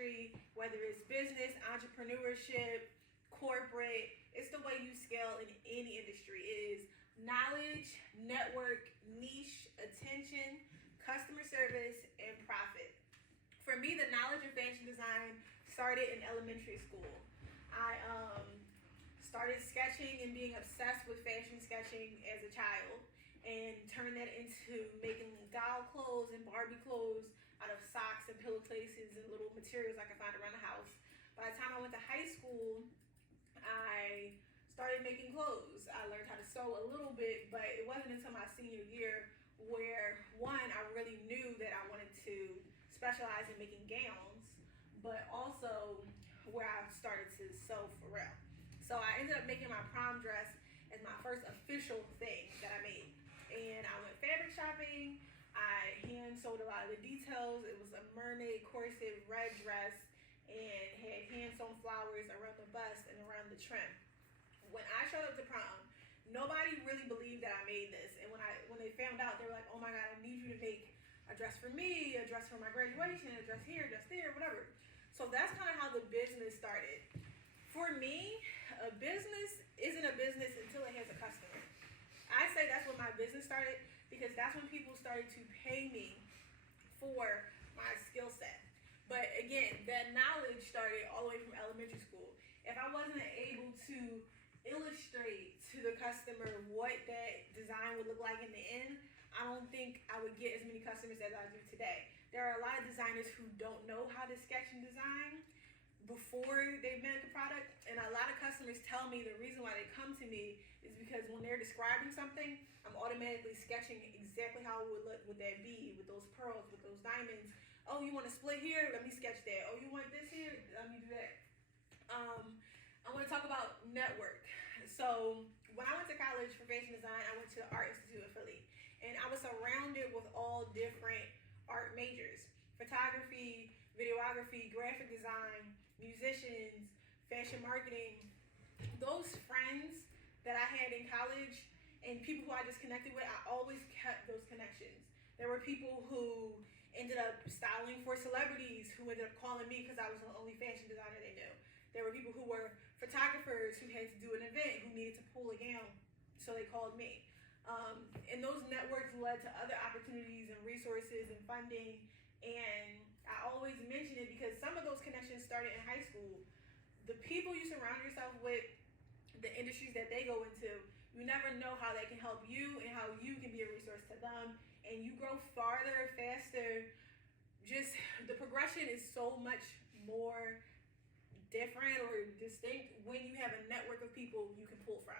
industry, whether it's business, entrepreneurship, corporate, it's the way you scale in any industry. It is knowledge, network, niche, attention, customer service, and profit. For me, the knowledge of fashion design started in elementary school. I started sketching and being obsessed with fashion sketching as a child, and turned that into making doll clothes and Barbie clothes out of socks and pillowcases and little materials I could find around the house. By the time I went to high school, I started making clothes. I learned how to sew a little bit, but it wasn't until my senior year where, one, I really knew that I wanted to specialize in making gowns, but also where I started to sew for real. So I ended up making my prom dress as my first official thing that I made. And I went fabric shopping. I hand sewed a lot of the details. It was a mermaid corset red dress and had hand sewn flowers around the bust and around the trim. When I showed up to prom, nobody really believed that I made this. And when they found out, they were like, "Oh my God, I need you to make a dress for me, a dress for my graduation, a dress here, a dress there, whatever." So that's kind of how the business started. For me, a business isn't a business until it has a customer. I say that's when my business started, because that's when people started to pay me for my skill set. But again, that knowledge started all the way from elementary school. If I wasn't able to illustrate to the customer what that design would look like in the end, I don't think I would get as many customers as I do today. There are a lot of designers who don't know how to sketch and design before they make a product, and a lot of customers tell me the reason why they come to me is because when they're describing something, I'm automatically sketching exactly how it would look with that bead, with those pearls, with those diamonds. Oh, you want to split here? Let me sketch that. Oh, you want this here? Let me do that. I want to talk about network. So when I went to college for fashion design, I went to the Art Institute of Philly, and I was surrounded with all different art majors: photography, videography, graphic design, musicians, fashion marketing. Those friends that I had in college and people who I just connected with, I always kept those connections. There were people who ended up styling for celebrities who ended up calling me because I was the only fashion designer they knew. There were people who were photographers who had to do an event who needed to pull a gown, so they called me. And those networks led to other opportunities and resources and funding. And I always mention it because some of those connections started in high school. The people you surround yourself with, the industries that they go into, you never know how they can help you and how you can be a resource to them. And you grow farther, faster. Just the progression is so much more different or distinct when you have a network of people you can pull from.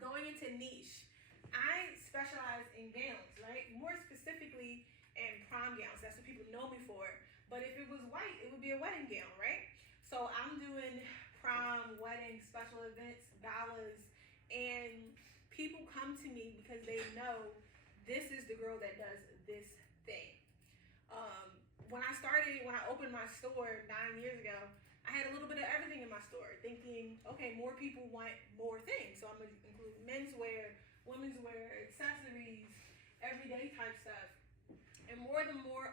Going into niche, I specialize in gowns, right? More specifically in prom gowns. That's what people know me for. But if it was white, it would be a wedding gown, right? So I'm doing prom, wedding, special events, galas, and people come to me because they know this is the girl that does this thing. When I opened my store 9 years ago, I had a little bit of everything in my store, thinking, okay, more people want more things. So I'm gonna include menswear, women's wear, accessories, everyday type stuff. And more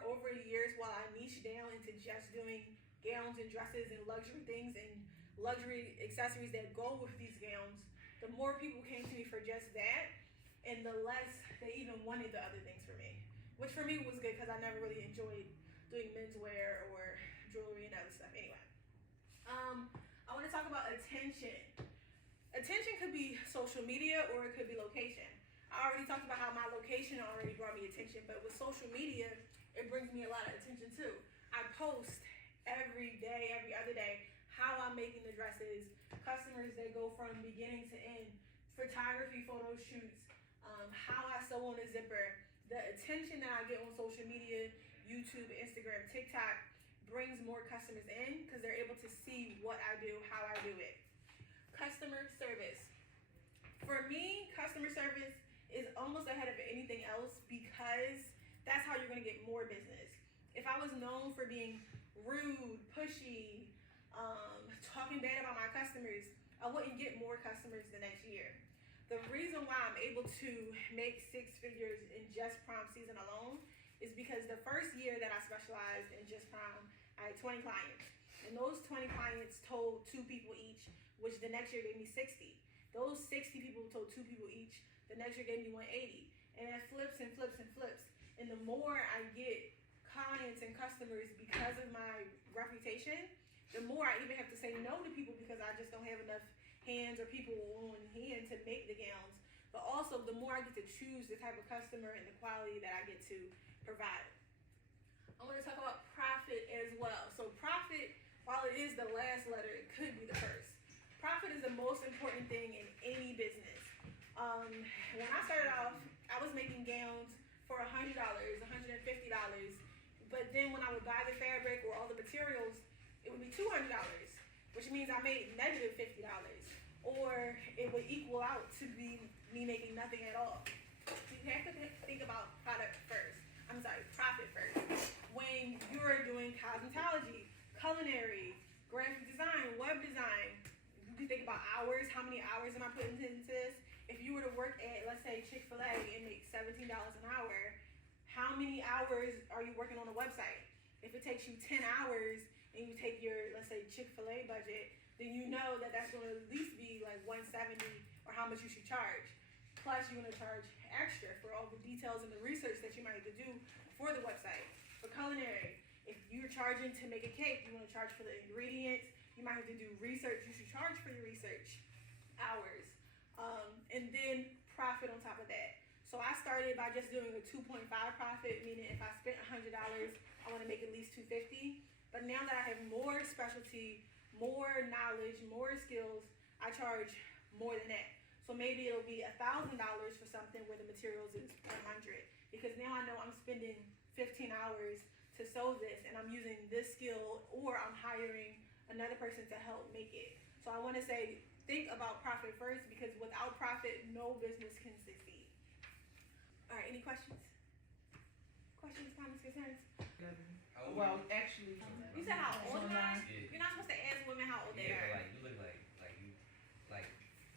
over the years, while I niched down into just doing gowns and dresses and luxury things and luxury accessories that go with these gowns, the more people came to me for just that, and the less they even wanted the other things for me. Which for me was good because I never really enjoyed doing menswear or jewelry and other stuff anyway. I want to talk about attention. Attention could be social media or it could be location. I already talked about how my location already brought me attention, but with social media, it brings me a lot of attention too. I post every day, every other day, how I'm making the dresses, customers that go from beginning to end, photography, photo shoots, how I sew on a zipper. The attention that I get on social media, YouTube, Instagram, TikTok, brings more customers in because they're able to see what I do, how I do it. Customer service. For me, customer service is almost ahead of anything else because that's how you're going to get more business. If I was known for being rude, pushy, talking bad about my customers, I wouldn't get more customers the next year. The reason why I'm able to make 6 figures in just prom season alone is because the first year that I specialized in just prom, I had 20 clients. And those 20 clients told 2 people each, which the next year gave me 60. Those 60 people told 2 people each, the next year gave me 180. And that flips and flips and flips. And the more I get clients and customers because of my reputation, the more I even have to say no to people because I just don't have enough hands or people on hand to make the gowns. But also, the more I get to choose the type of customer and the quality that I get to provide. I want to talk about profit as well. So profit, while it is the last letter, it could be the first. Profit is the most important thing in any business. When I started off, I was making gowns for $100, $150. But then when I would buy the fabric or all the materials, it would be $200, which means I made negative $50. Or it would equal out to be me making nothing at all. So you have to think about profit first. When you're doing cosmetology, culinary, graphic design, web design, you can think about hours. How many hours am I putting into this? If you were to work at, let's say, Chick-fil-A and make $17 an hour, how many hours are you working on a website? If it takes you 10 hours and you take your, let's say, Chick-fil-A budget, then you know that that's going to at least be like $170 or how much you should charge. Plus, you're going to charge extra for all the details and the research that you might have to do for the website. For culinary, if you're charging to make a cake, you want to charge for the ingredients. You might have to do research. You should charge for your research hours. And then profit on top of that. So I started by just doing a 2.5 profit, meaning if I spent $100, I want to make at least $250. But now that I have more specialty, more knowledge, more skills, I charge more than that. So maybe it'll be $1,000 for something where the materials is $100, because now I know I'm spending 15 hours to sew this, and I'm using this skill, or I'm hiring another person to help make it. So I want to say, think about profit first, because without profit, no business can succeed. All right, any questions? Questions, comments, concerns? Well, actually, You said how old am I? Yeah. You're not supposed to ask women how old they Yeah, are. but like you look like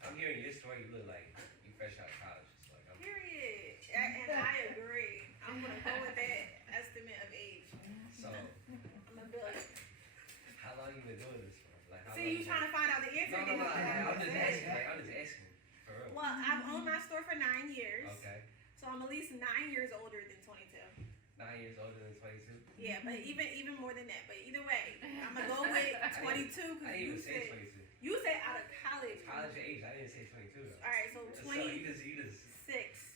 I'm hearing your story. You look like you fresh out of college. So like I'm. Period. And I agree. I'm gonna go with that estimate of age. So I'm a billion. how long you been doing this for? Like how See, you trying to find out the answer? No, I'm just Then- asking. Like I'm just asking for real. Well, I've owned my store for 9 years. Okay. So I'm at least 9 years older than 22. 9 years older than 22. Yeah, but even more than that. But either way, I'm gonna go with 22 I because didn't you even say said 22. you said out of college. College age. I didn't say 22 though. All right, so So 26. you just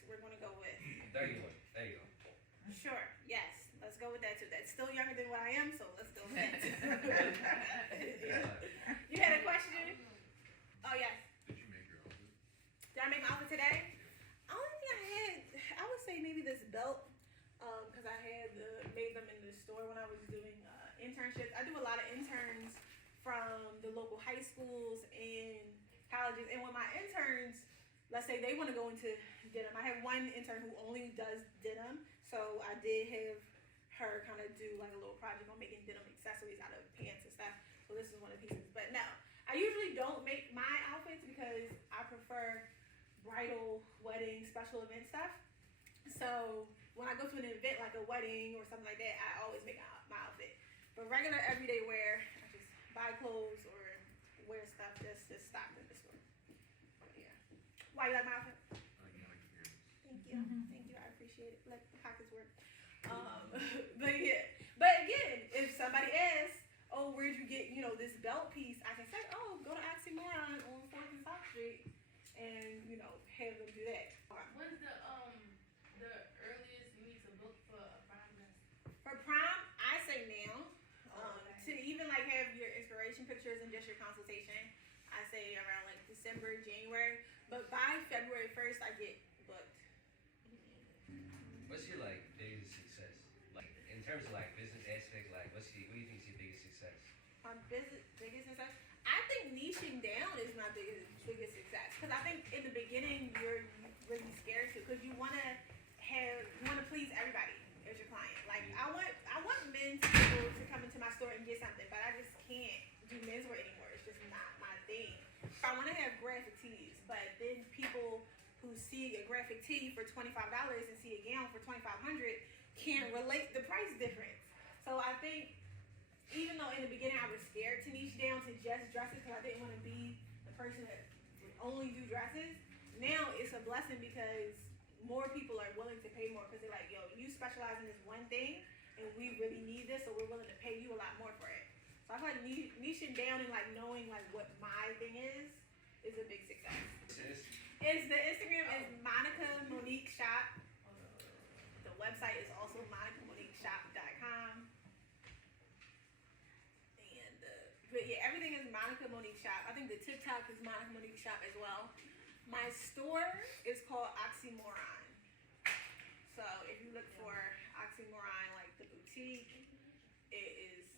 We're gonna go with. 31. There you go. Sure. Yes. Let's go with that too. That's still younger than what I am, so let's go with that. You had a question? Oh yes. Did you make your outfit? Did I make my outfit today? Only thing I had, I would say maybe this belt, because I had made them in the store when I was doing internships. I do a lot of interns from the local high schools and colleges, and when my interns, let's say they want to go into denim. I have one intern who only does denim, so I did have her kind of do like a little project on making denim accessories out of pants and stuff. So this is one of the pieces. But no, I usually don't make my outfits because I prefer bridal, wedding, special event stuff. So when I go to an event like a wedding or something like that, I always make my outfit. But regular everyday wear, I just buy clothes or wear stuff that's just stocked in the store. But yeah. Why you like my outfit? Like your ears. Thank you. Thank you. I appreciate it. Let the pockets work. But yeah. But again, if somebody asks, oh, where'd you get, this belt piece? I can say, oh, go to Oxymoron on 4th and South Street and, have them do that. When's the earliest you need to book for a prom dress? For prom, I say now. To even have your inspiration pictures and just your consultation, I say around December, January. But by February 1st, I get booked. What's your biggest success? In terms of business aspect, what do you think is your biggest success? My biggest success? I think niching down is my biggest success. Because I think in the beginning, you're really scared to, because you want to please everybody as your client. I want men to be able to come into my store and get something, but I just can't do menswear anymore. It's just not my thing. I want to have graphic tees, but then people who see a graphic tee for $25 and see a gown for $2,500 can't relate the price difference. So I think even though in the beginning I was scared to niche down to just dresses because I didn't want to be the person that would only do dresses, now it's a blessing because more people are willing to pay more because they're like, yo, you specialize in this one thing and we really need this, so we're willing to pay you a lot more for it. So I feel like niching down and like knowing like what my thing is a big success. It's the Instagram is Monica Monique Shop. The website is also monicamoniqueshop.com. And but yeah, everything is Monica Monique Shop. I think the TikTok is Monica Monique Shop as well. My store is called Oxymoron. So if you look for Oxymoron, like the boutique, it is